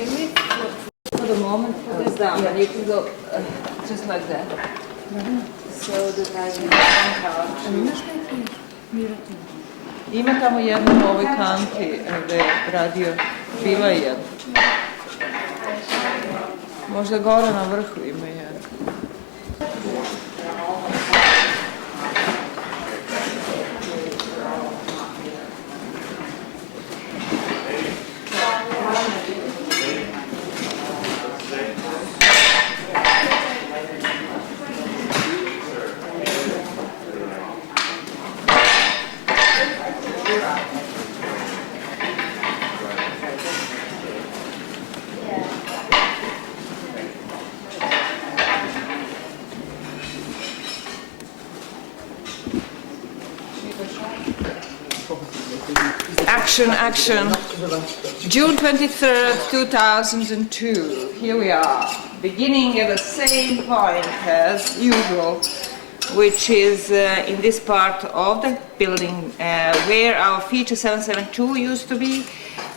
Can we, for the moment, put this down? And you can go just like that. So that I can count. Ima tamo jedno u ovoj kanti gde je radio, bila je jedna. Možda gore na vrhu ima jedna. Action, action. June 23rd, 2002. Here we are, beginning at the same point as usual, which is in this part of the building where our feature 772 used to be.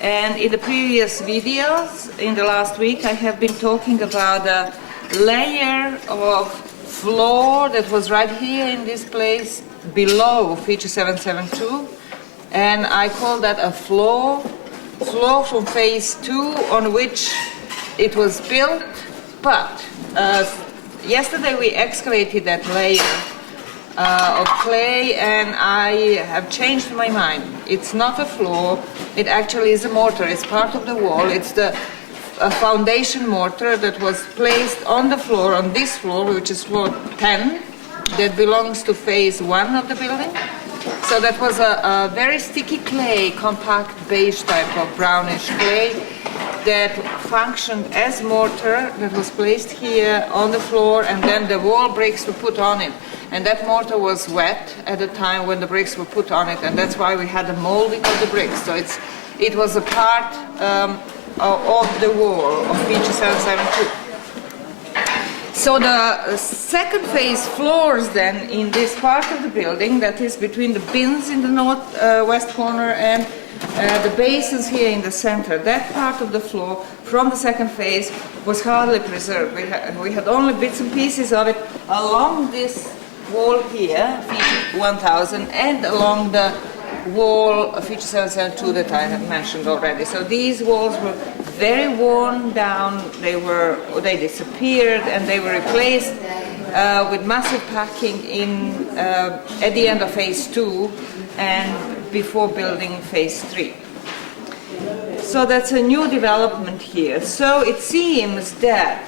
And in the previous videos, in the last week, I have been talking about a layer of floor that was right here in this place below feature 772. And I call that a floor from phase 2 on which it was built. But yesterday we excavated that layer of clay, and I have changed my mind. It's not a floor, it actually is a mortar. It's part of the wall. It's the foundation mortar that was placed on the floor, on this floor, which is floor 10, that belongs to phase 1 of the building. So that was a very sticky clay, compact beige type of brownish clay that functioned as mortar, that was placed here on the floor, and then the wall bricks were put on it. And that mortar was wet at the time when the bricks were put on it, and that's why we had the molding of the bricks. So it was a part of the wall of feature 772. So the second phase floors then in this part of the building, that is between the bins in the north-west corner and the basins here in the center, that part of the floor from the second phase was hardly preserved. We had only bits and pieces of it along this wall here, feature 1000, and along the wall feature 772 that I have mentioned already. So these walls were very worn down, they disappeared, and they were replaced with massive packing in at the end of phase 2 and before building phase 3. So that's a new development here. So it seems that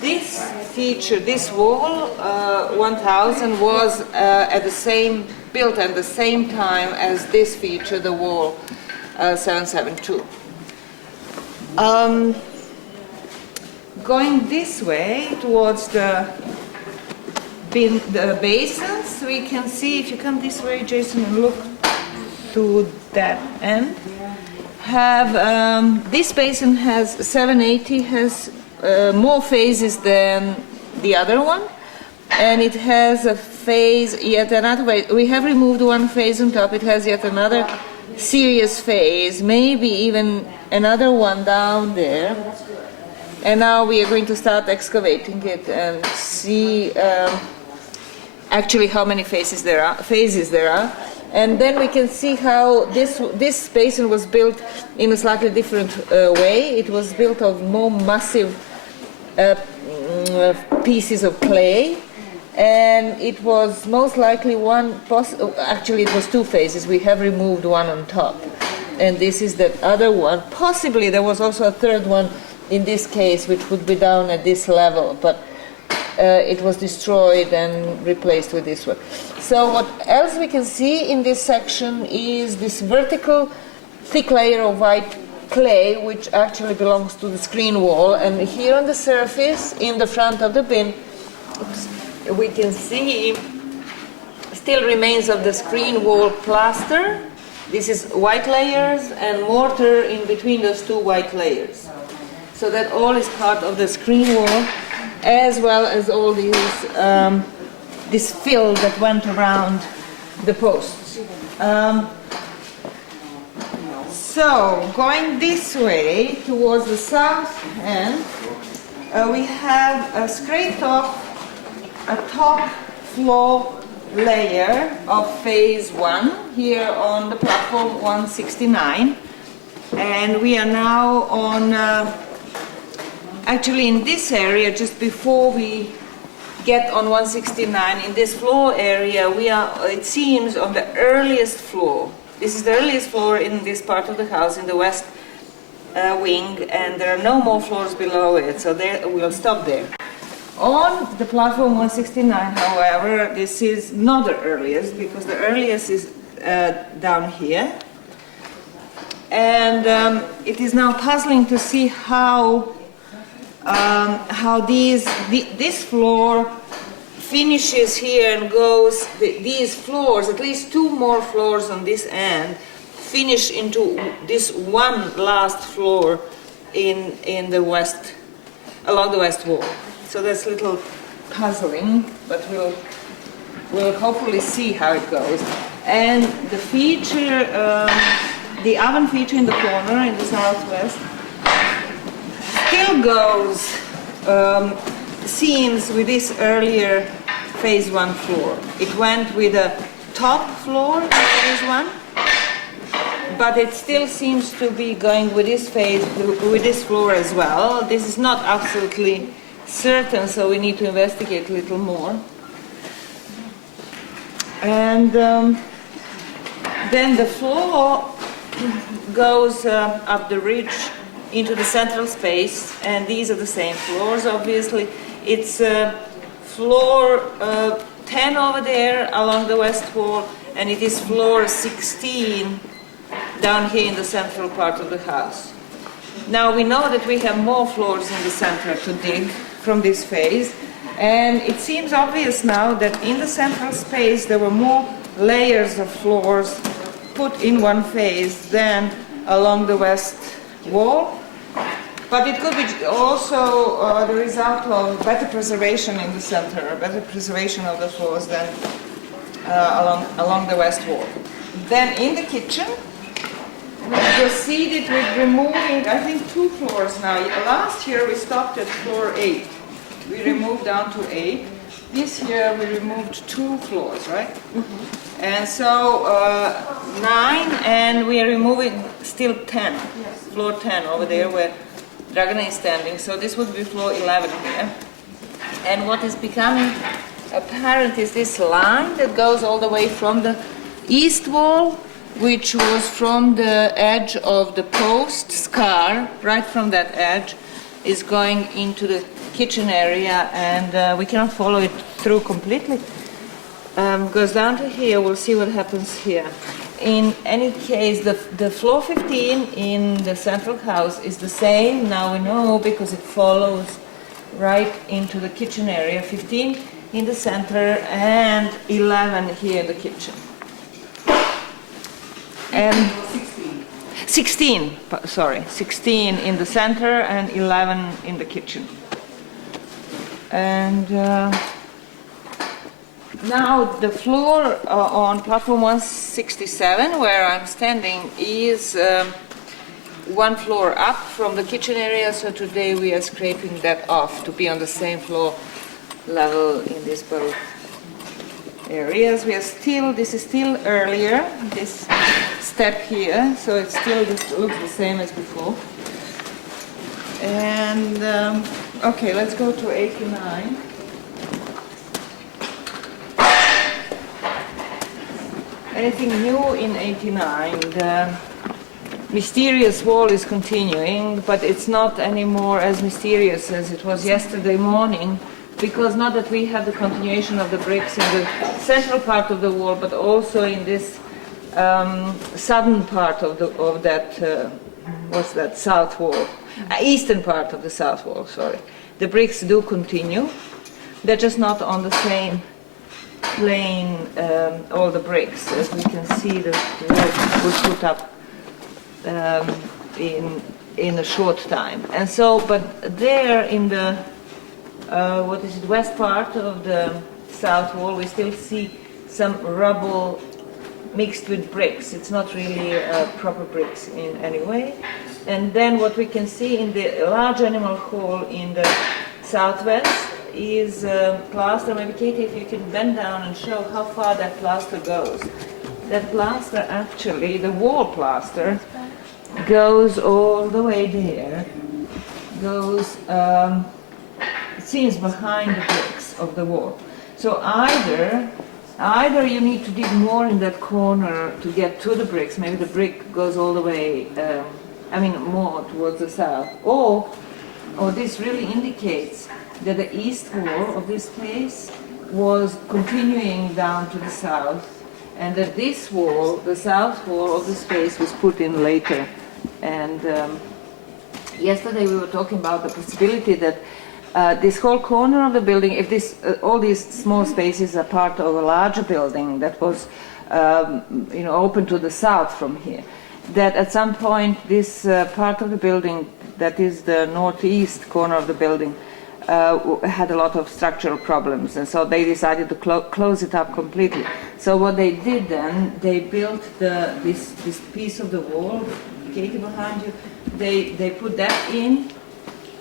this feature, this wall 1000, was built at the same time as this feature, the wall 772. Going this way towards the basins, we can see, if you come this way, Jason, and look to that end, this basin has 780, has more phases than the other one, and it has a phase, yet another way. We have removed one phase on top. It has yet another serious phase, maybe even another one down there. And now we are going to start excavating it and see actually how many phases there are. And then we can see how this basin was built in a slightly different way. It was built of more massive pieces of clay, and it was most likely actually it was two phases. We have removed one on top, and this is that other one. Possibly there was also a third one in this case, which would be down at this level, but it was destroyed and replaced with this one. So what else we can see in this section is this vertical thick layer of white clay, which actually belongs to the screen wall. And here on the surface, in the front of the bin, we can see still remains of the screen wall plaster. This is white layers and mortar in between those two white layers. So that all is part of the screen wall, as well as all these this fill that went around the posts. So So, going this way towards the south end, we have scraped off a top floor layer of phase 1 here on the platform 169, and we are now on actually in this area just before we get on 169. In this floor area we are, it seems, on the earliest floor. This is the earliest floor in this part of the house, in the west wing, and there are no more floors below it, so there, we'll stop there. On the platform 169, however, this is not the earliest, because the earliest is down here. And it is now puzzling to see how this floor finishes here and goes, these floors, at least 2 more floors on this end, finish into this one last floor in the west, along the west wall. So that's a little puzzling, but we'll hopefully see how it goes. And the feature, the oven feature in the corner in the southwest, still goes, seams with this earlier phase 1 floor. It went with a top floor in phase 1, but it still seems to be going with this phase, with this floor as well. This is not absolutely certain, so we need to investigate a little more. And then the floor goes up the ridge into the central space, and these are the same floors, obviously. It's floor 10 over there along the west wall, and it is floor 16 down here in the central part of the house. Now we know that we have more floors in the center to dig from this phase, and it seems obvious now that in the central space there were more layers of floors put in one phase than along the west wall. But it could be also the result of better preservation in the center, better preservation of the floors than along the west wall. Then in the kitchen, we proceeded with removing, I think, 2 floors now. Last year we stopped at floor 8. We removed down to 8. This year we removed 2 floors, right? Mm-hmm. And so 9, and we are removing still 10. Yes. Floor 10 over there where Dragana is standing. So this would be floor 11 here. And what is becoming apparent is this line that goes all the way from the east wall, which was from the edge of the post scar, right from that edge, is going into the kitchen area, and we cannot follow it through completely. Goes down to here, we'll see what happens here. In any case, the floor 15 in the central house is the same, now we know, because it follows right into the kitchen area. 15 in the center and 11 here in the kitchen. And 16, sorry, 16 in the center and 11 in the kitchen. And now the floor on platform 167, where I'm standing, is 1 floor up from the kitchen area, so today we are scraping that off to be on the same floor level in these both areas. We are still, this is still earlier, this step here, so it still looks the same as before. And okay, let's go to 89. Anything new in 89? The mysterious wall is continuing, but it's not anymore as mysterious as it was yesterday morning, because not that we have the continuation of the bricks in the central part of the wall, but also in this southern part of that, what's that, south wall, eastern part of the south wall, sorry. The bricks do continue. They're just not on the same plane, all the bricks. As we can see, the work was put up in a short time. And so, but there in the, what is it, west part of the south wall, we still see some rubble mixed with bricks. It's not really proper bricks in any way. And then what we can see in the large animal hall in the southwest is plaster. Maybe Katie, if you can bend down and show how far that plaster goes. That plaster actually, the wall plaster, goes all the way there, goes, it seems behind the bricks of the wall. So either you need to dig more in that corner to get to the bricks, maybe the brick goes all the way, more towards the south, or this really indicates that the east wall of this place was continuing down to the south, and that this wall, the south wall of the space, was put in later. And yesterday we were talking about the possibility that this whole corner of the building, if all these small spaces are part of a larger building that was open to the south from here, that at some point this part of the building, that is the northeast corner of the building, had a lot of structural problems, and so they decided to close it up completely. So what they did then, they built this piece of the wall, Katie behind you, they put that in,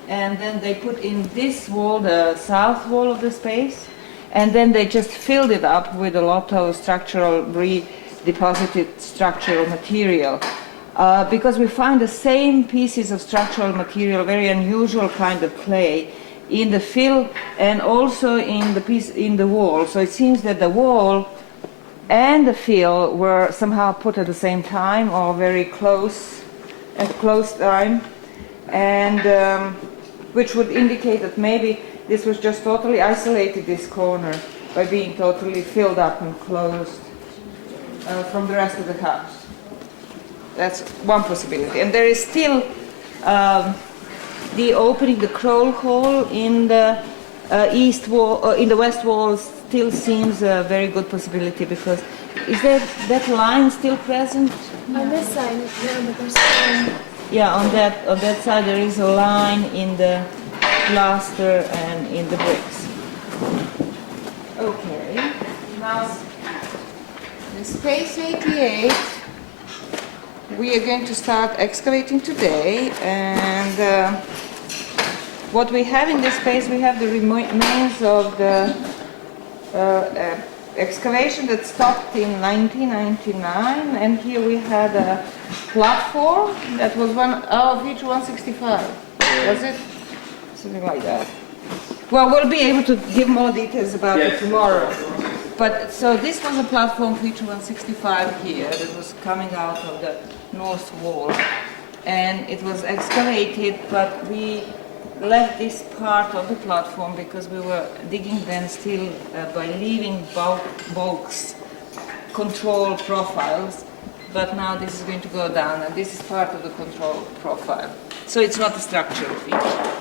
and then they put in this wall, the south wall of the space, and then they just filled it up with a lot of redeposited structural material. Because we find the same pieces of structural material, very unusual kind of clay, in the fill and also in the piece in the wall. So it seems that the wall and the fill were somehow put at the same time, or very close, at close time, and which would indicate that maybe this was just totally isolated, this corner, by being totally filled up and closed from the rest of the house. That's one possibility. And there is still the opening, the crawl hole in the east wall, in the west wall, still seems a very good possibility, because is that line still present? On this side, no, but there's yeah, on that side there is a line in the plaster and in the bricks. Okay, now in space 88. We are going to start excavating today, and what we have in this space, we have the remains of the excavation that stopped in 1999, and here we had a platform that was feature 165, was it? Something like that. Well, we'll be able to give more details about it tomorrow. But so this was a platform feature 165 here that was coming out of the north wall, and it was excavated, but we left this part of the platform because we were digging then still by leaving bulks, control profiles, but now this is going to go down, and this is part of the control profile. So it's not a structural feature.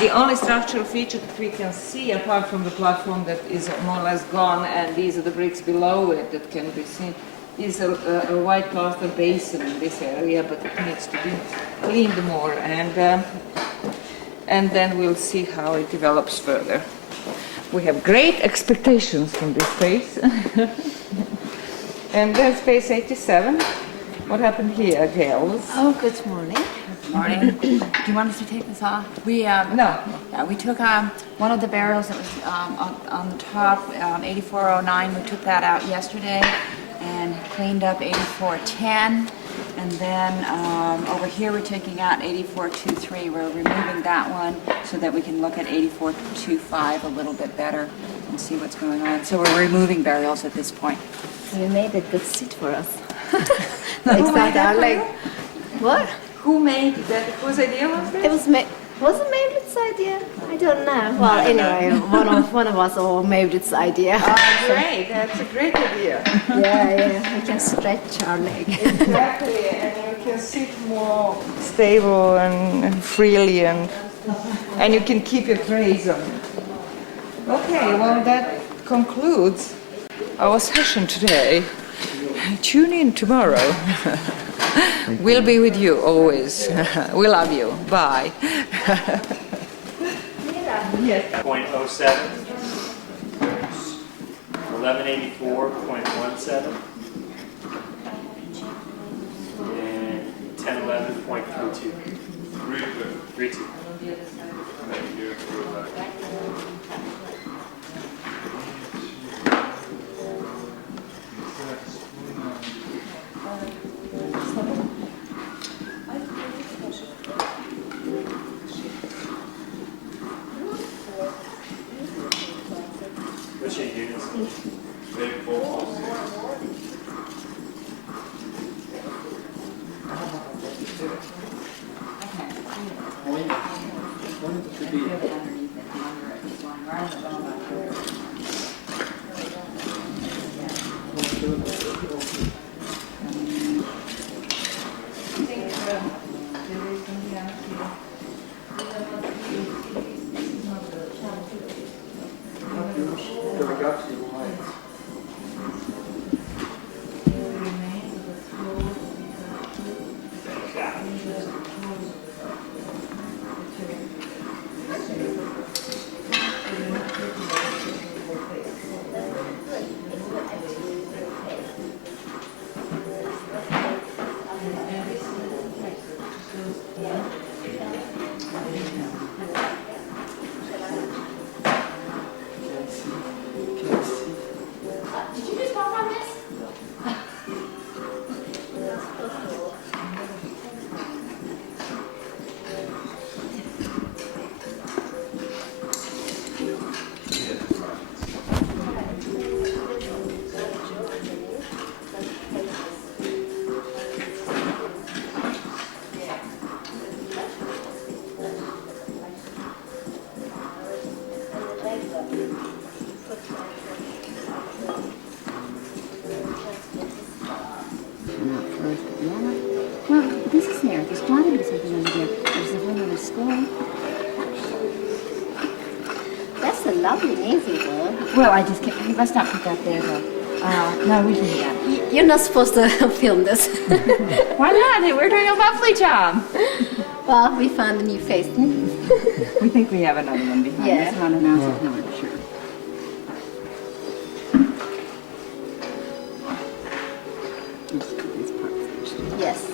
The only structural feature that we can see, apart from the platform that is more or less gone, and these are the bricks below it that can be seen, is a white plaster basin in this area, but it needs to be cleaned more, and then we'll see how it develops further. We have great expectations from this space. And then space 87. What happened here, Gail? Oh, good morning. Good morning. Do you want us to take this off? We No. Yeah, we took one of the barrels that was on the top, 8409. We took that out yesterday and cleaned up 8410. And then over here we're taking out 8423. We're removing that one so that we can look at 8425 a little bit better and see what's going on. So we're removing burials at this point. You made a good seat for us. Exactly. Our leg. What? Who made that? Whose idea was it? It was it Maverick's idea? I don't know. Well, anyway, one of us all Maverick's idea. Oh, great! That's a great idea. Yeah, we can stretch our leg. Exactly, and you can sit more stable and freely, and you can keep your trays on. Okay, well that concludes our session today. Tune in tomorrow. We'll be with you always. We love you. Bye. Yes. 0.07, 1184.17, 11.32. 32. Which units? Very full. Well, this is there. There's got to be something over there. There's the one in the school. That's a lovely navy though. Well, I just can't. Let's not put that there, though. No, we can do that. You're not supposed to film this. Why not? We're doing a lovely job. Well, we found a new face. We think we have another one behind. Yeah. This one announces no, I'm sure. These parts first. Yes.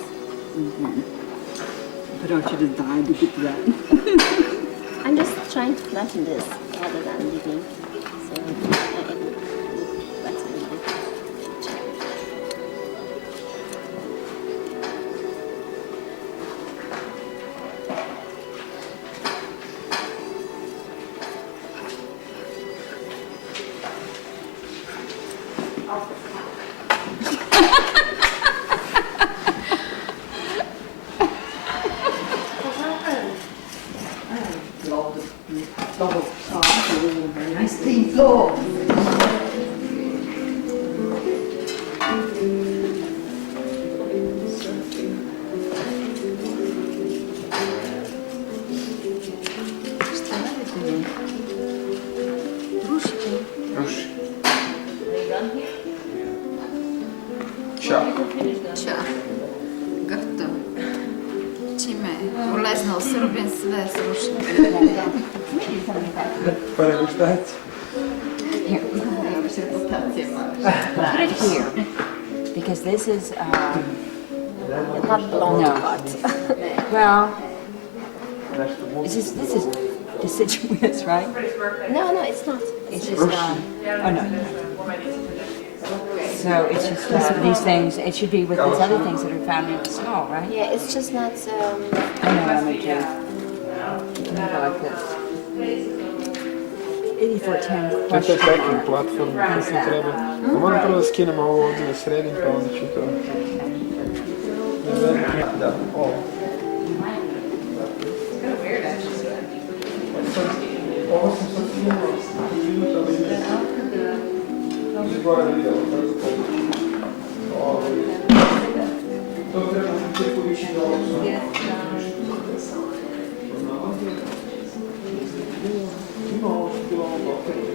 But don't you just die to get to that? I'm just trying to flatten this rather than leaving. So I flatten it. Nice clean floor. Ciao. Ćao. Gotovo. Čime? Ulazno u Srbiju sve srušeno. Pa nego šta je? Put it here, because this is, Not blonde no. part. Well, this is deciduous, right? No, it's not. It's just, oh no. So it's just these things, it should be with these other things that are found in the soil, right? Yeah, it's just not. I know what I'm going to do. You can go like this. 8410 To je question taj tracking mark. platform, What is to that? treba. A moram prvo da skinem ovo ovdje da sredim, pa onda ću to... Da, ovo. Ovo sam sad snimao, minuta ali izgore vidjelo, tako to. To treba da će povići do ovog zona. Ima ovo što bilo ovo blokirano.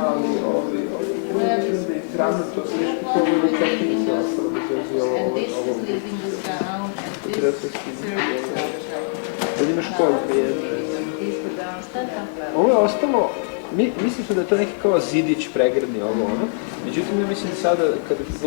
Ali ovdje je trajno to sve što je bilo četnice ostalo bez vezi ovo. Treba se skinuti. Ovdje ima školu prije. Ovo je ostalo, mislim su da je to neki kao zidić pregradni ovo ono. Međutim, ja mislim sada kada